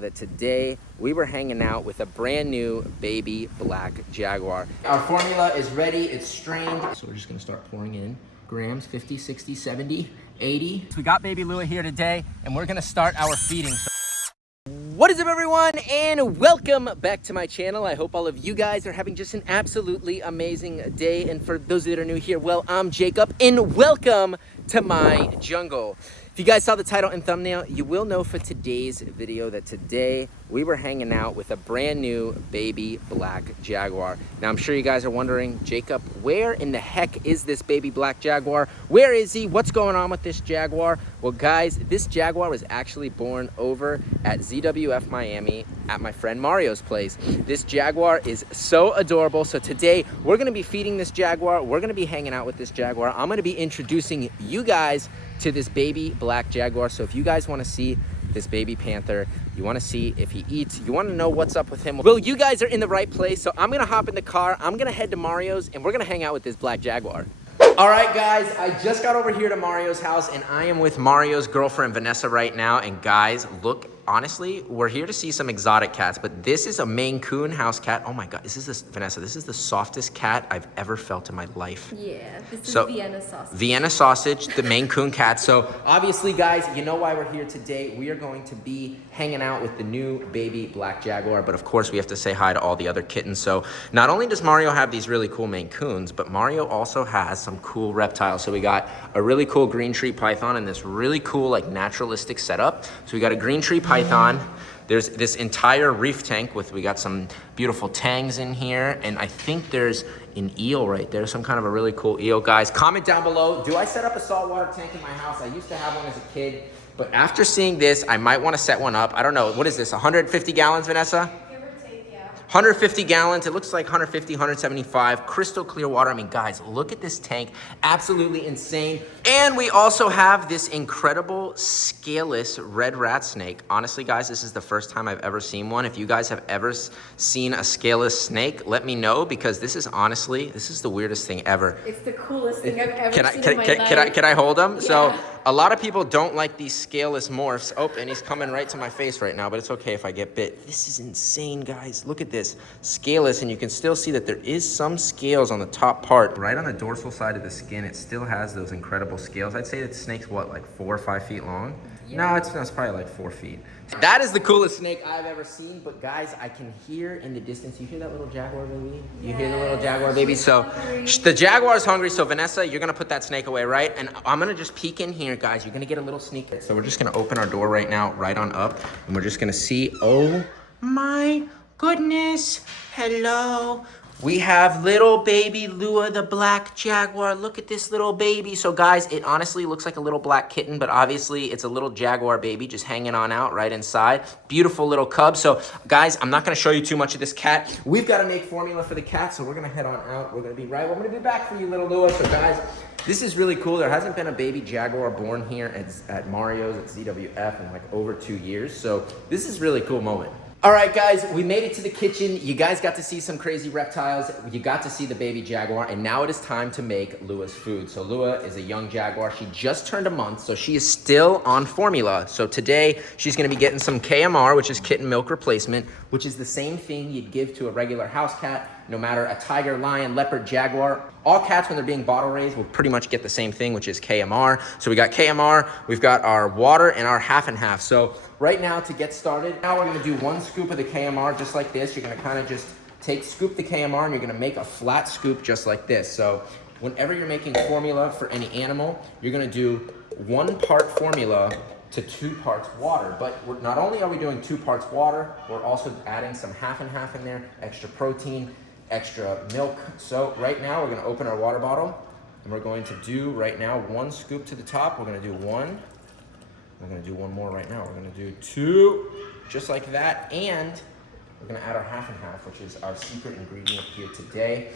That today we were hanging out with a brand new baby black Jaguar. Our formula is ready, it's strained. So we're just gonna start pouring in grams, 50, 60, 70, 80. So we got baby Lua here today and we're gonna start our feeding. What is up everyone and welcome back to my channel. I hope all of you guys are having just an absolutely amazing day. And for those that are new here, well, I'm Jacob and welcome to my jungle. If you guys saw the title and thumbnail, you will know for today's video that today we were hanging out with a brand new baby black Jaguar. Now I'm sure you guys are wondering, Jacob, where in the heck is this baby black Jaguar? Where is he? What's going on with this Jaguar? Well guys, this Jaguar was actually born over at ZWF Miami at my friend Mario's place. This Jaguar is so adorable. So today we're gonna be feeding this Jaguar. We're gonna be hanging out with this Jaguar. I'm gonna be introducing you guys to this baby black Jaguar. So if you guys want to see this baby panther, you want to see if he eats, you want to know what's up with him, well, you guys are in the right place. So I'm gonna hop in the car, I'm gonna head to Mario's and we're gonna hang out with this black Jaguar. All right guys, I just got over here to Mario's house and I am with Mario's girlfriend Vanessa right now. And guys, look, honestly, we're here to see some exotic cats, but this is a Maine Coon house cat. Oh my God, Vanessa, this is the softest cat I've ever felt in my life. Yeah, this is Vienna sausage. Vienna sausage, the Maine Coon cat. So obviously guys, you know why we're here today. We are going to be hanging out with the new baby black Jaguar, but of course we have to say hi to all the other kittens. So not only does Mario have these really cool Maine Coons, but Mario also has some cool reptiles. So we got a really cool green tree python and this really cool like naturalistic setup. So we got a green tree python. There's this entire reef tank we got some beautiful tangs in here, and I think there's an eel right there, some kind of a really cool eel. Guys, comment down below, do I set up a saltwater tank in my house? I used to have one as a kid, but after seeing this, I might want to set one up. I don't know, what is this, 150 gallons, Vanessa? 150 gallons, it looks like 150, 175, crystal clear water. I mean, guys, look at this tank, absolutely insane. And we also have this incredible scaleless red rat snake. Honestly, guys, this is the first time I've ever seen one. If you guys have ever seen a scaleless snake, let me know, because this is the weirdest thing ever. It's the coolest thing I've ever seen in my life. Can I hold him? Yeah. So, a lot of people don't like these scaleless morphs. Oh, and he's coming right to my face right now, but it's okay if I get bit. This is insane, guys. Look at this. Scaleless, and you can still see that there is some scales on the top part. Right on the dorsal side of the skin, it still has those incredible scales. I'd say that snake's, what, like 4 or 5 feet long? Yeah. No, it's probably like 4 feet. That is the coolest snake I've ever seen, but guys, I can hear in the distance, you hear that little Jaguar baby? You hear the little Jaguar baby? So the Jaguar is hungry, so Vanessa, you're gonna put that snake away, right? And I'm gonna just peek in here, guys. You're gonna get a little sneak. So we're just gonna open our door right now, right on up, and we're just gonna see, oh my goodness, hello. We have little baby Lua, the black Jaguar. Look at this little baby. So guys, it honestly looks like a little black kitten, but obviously it's a little Jaguar baby just hanging on out right inside. Beautiful little cub. So guys, I'm not gonna show you too much of this cat. We've gotta make formula for the cat, so we're gonna head on out. We're gonna be back for you, little Lua. So guys, this is really cool. There hasn't been a baby Jaguar born here at Mario's at ZWF in like over 2 years. So this is a really cool moment. All right, guys, we made it to the kitchen. You guys got to see some crazy reptiles. You got to see the baby Jaguar, and now it is time to make Lua's food. So Lua is a young Jaguar. She just turned a month, so she is still on formula. So today, she's gonna be getting some KMR, which is kitten milk replacement, which is the same thing you'd give to a regular house cat, no matter a tiger, lion, leopard, Jaguar. All cats, when they're being bottle raised, will pretty much get the same thing, which is KMR. So we got KMR, we've got our water, and our half and half. So right now, to get started, now we're gonna do 1 scoop of the KMR just like this. You're gonna kind of just scoop the KMR, and you're gonna make a flat scoop just like this. So whenever you're making formula for any animal, you're gonna do 1 part formula to 2 parts water. But not only are we doing 2 parts water, we're also adding some half and half in there, extra protein, extra milk. So right now we're gonna open our water bottle, and we're going to do right now 1 scoop to the top. We're gonna do 1. We're gonna do 1 more right now. We're gonna do 2, just like that. And we're gonna add our half and half, which is our secret ingredient here today.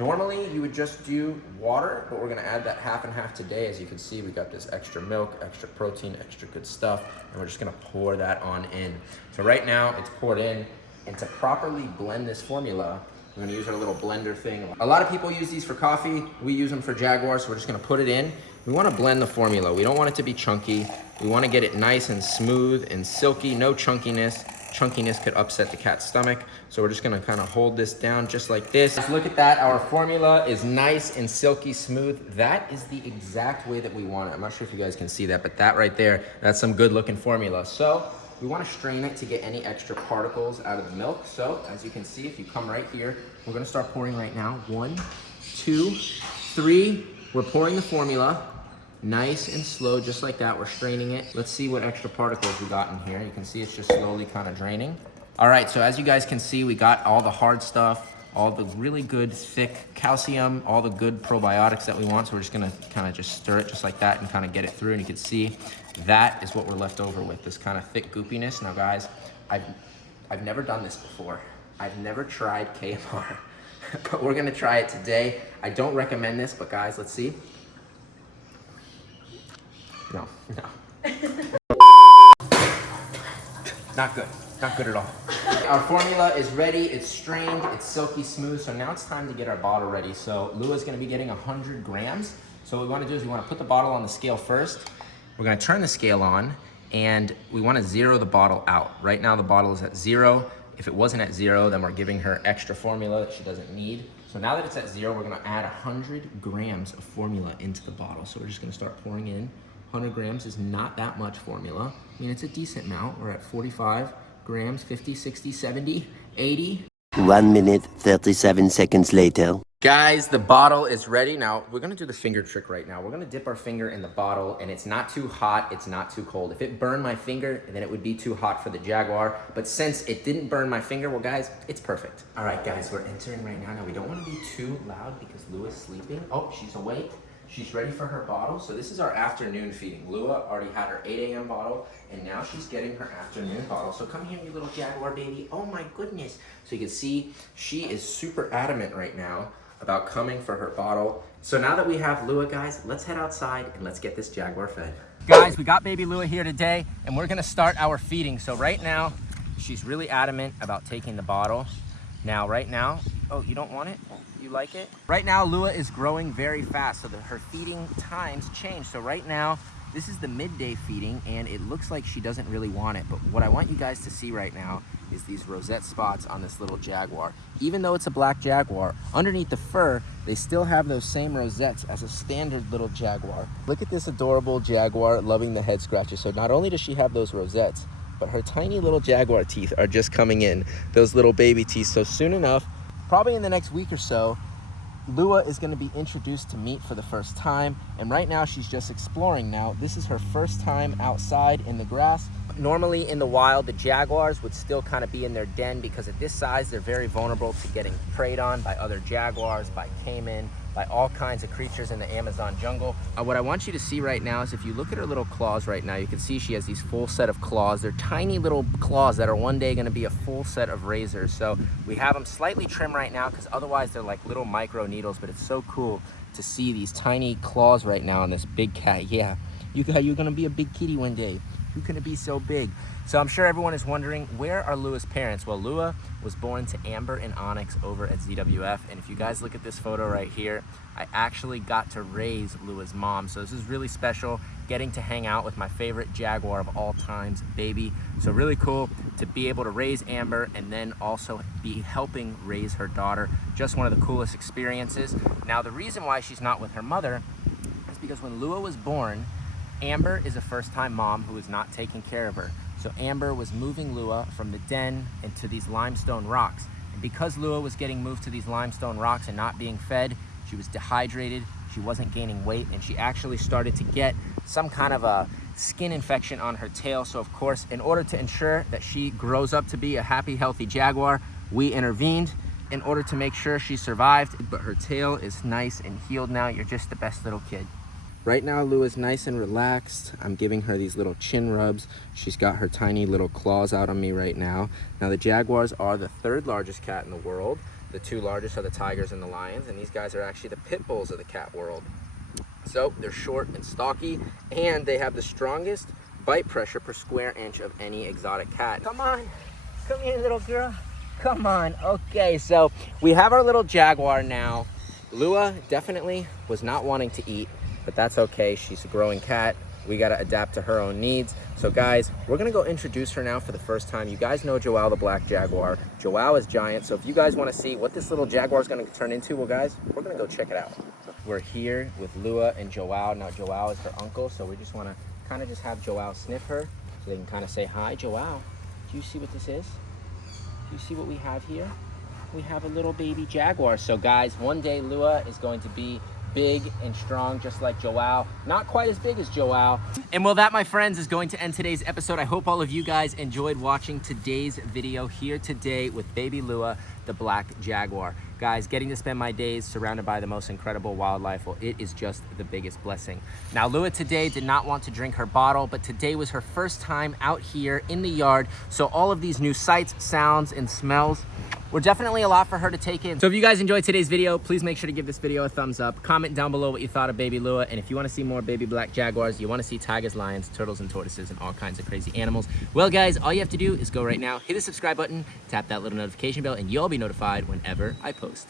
Normally you would just do water, but we're gonna add that half and half today. As you can see, we got this extra milk, extra protein, extra good stuff, and we're just gonna pour that on in. So right now it's poured in, and to properly blend this formula, we're gonna use our little blender thing. A lot of people use these for coffee. We use them for Jaguar, so we're just gonna put it in. We wanna blend the formula. We don't want it to be chunky. We want to get it nice and smooth and silky, no chunkiness. Chunkiness could upset the cat's stomach. So we're just gonna kind of hold this down just like this. Look at that, our formula is nice and silky smooth. That is the exact way that we want it. I'm not sure if you guys can see that, but that right there, that's some good looking formula. So we want to strain it to get any extra particles out of the milk. So as you can see, if you come right here, we're gonna start pouring right now. 1, 2, 3, we're pouring the formula. Nice and slow, just like that. We're straining it. Let's see what extra particles we got in here. You can see it's just slowly kind of draining. All right, so as you guys can see, we got all the hard stuff, all the really good thick calcium, all the good probiotics that we want. So we're just gonna kind of just stir it just like that and kind of get it through. And you can see that is what we're left over with, this kind of thick goopiness. Now guys, I've never done this before. I've never tried KMR, but we're gonna try it today. I don't recommend this, but guys, let's see. No. Not good. Not good at all. Our formula is ready. It's strained. It's silky smooth. So now it's time to get our bottle ready. So Lua's going to be getting 100 grams. So what we want to do is we want to put the bottle on the scale first. We're going to turn the scale on and we want to zero the bottle out. Right now the bottle is at 0. If it wasn't at 0, then we're giving her extra formula that she doesn't need. So now that it's at 0, we're going to add 100 grams of formula into the bottle. So we're just going to start pouring in. 100 grams is not that much formula. I mean, it's a decent amount. We're at 45 grams, 50, 60, 70, 80. 1 minute, 37 seconds later. Guys, the bottle is ready. Now, we're gonna do the finger trick right now. We're gonna dip our finger in the bottle and it's not too hot, it's not too cold. If it burned my finger, then it would be too hot for the Jaguar. But since it didn't burn my finger, well guys, it's perfect. All right guys, we're entering right now. Now we don't wanna be too loud because Lua's sleeping. Oh, she's awake. She's ready for her bottle. So this is our afternoon feeding. Lua already had her 8 a.m. bottle, and now she's getting her afternoon bottle. So come here, you little Jaguar baby. Oh my goodness. So you can see she is super adamant right now about coming for her bottle. So now that we have Lua, guys, let's head outside and let's get this Jaguar fed. Guys, we got baby Lua here today, and we're gonna start our feeding. So right now, she's really adamant about taking the bottle. Now, right now, oh, you don't want it? You like it? Right now, Lua is growing very fast, so her feeding times change. So right now, this is the midday feeding, and it looks like she doesn't really want it. But what I want you guys to see right now is these rosette spots on this little Jaguar. Even though it's a black Jaguar, underneath the fur, they still have those same rosettes as a standard little Jaguar. Look at this adorable Jaguar loving the head scratches. So not only does she have those rosettes, but her tiny little Jaguar teeth are just coming in, those little baby teeth. So soon enough, probably in the next week or so, Lua is going to be introduced to meat for the first time, and right now she's just exploring. Now, this is her first time outside in the grass. Normally in the wild, the Jaguars would still kind of be in their den because at this size, they're very vulnerable to getting preyed on by other Jaguars, by caiman, by all kinds of creatures in the Amazon jungle. What I want you to see right now is if you look at her little claws right now, you can see she has these full set of claws. They're tiny little claws that are one day gonna be a full set of razors. So we have them slightly trimmed right now because otherwise they're like little micro needles, but it's so cool to see these tiny claws right now on this big cat. Yeah, you're gonna be a big kitty one day. Who can it be so big? So I'm sure everyone is wondering, where are Lua's parents? Well, Lua was born to Amber and Onyx over at ZWF. And if you guys look at this photo right here, I actually got to raise Lua's mom. So this is really special, getting to hang out with my favorite Jaguar of all times, baby. So really cool to be able to raise Amber and then also be helping raise her daughter. Just one of the coolest experiences. Now, the reason why she's not with her mother is because when Lua was born, Amber is a first-time mom who is not taking care of her. So Amber was moving Lua from the den into these limestone rocks. And because Lua was getting moved to these limestone rocks and not being fed, she was dehydrated, she wasn't gaining weight, and she actually started to get some kind of a skin infection on her tail. So of course, in order to ensure that she grows up to be a happy, healthy Jaguar, we intervened in order to make sure she survived. But her tail is nice and healed now. You're just the best little kid. Right now, Lua's nice and relaxed. I'm giving her these little chin rubs. She's got her tiny little claws out on me right now. Now, the Jaguars are the 3rd largest cat in the world. The 2 largest are the tigers and the lions, and these guys are actually the pit bulls of the cat world. So they're short and stocky, and they have the strongest bite pressure per square inch of any exotic cat. Come on, come here, little girl. Come on. Okay, so we have our little Jaguar now. Lua definitely was not wanting to eat, but that's okay. She's a growing cat. We got to adapt to her own needs. So guys, we're going to go introduce her now for the first time. You guys know Joao the black Jaguar. Joao is giant. So if you guys want to see what this little Jaguar is going to turn into, well guys, we're going to go check it out. We're here with Lua and Joao. Now Joao is her uncle, so we just want to kind of just have Joao sniff her so they can kind of say, hi, Joao. Do you see what this is? Do you see what we have here? We have a little baby Jaguar. So guys, one day Lua is going to be big and strong just like Joao. Not quite as big as Joao. And well, that, my friends, is going to end today's episode. I hope all of you guys enjoyed watching today's video here today with baby Lua, the black Jaguar. Guys, getting to spend my days surrounded by the most incredible wildlife, well, it is just the biggest blessing. Now, Lua today did not want to drink her bottle, but today was her first time out here in the yard. So all of these new sights, sounds, and smells were definitely a lot for her to take in. So if you guys enjoyed today's video, please make sure to give this video a thumbs up. Comment down below what you thought of baby Lua. And if you want to see more baby black Jaguars, you want to see tigers, lions, turtles, and tortoises, and all kinds of crazy animals, well guys, all you have to do is go right now, hit the subscribe button, tap that little notification bell, and you'll be notified whenever I post.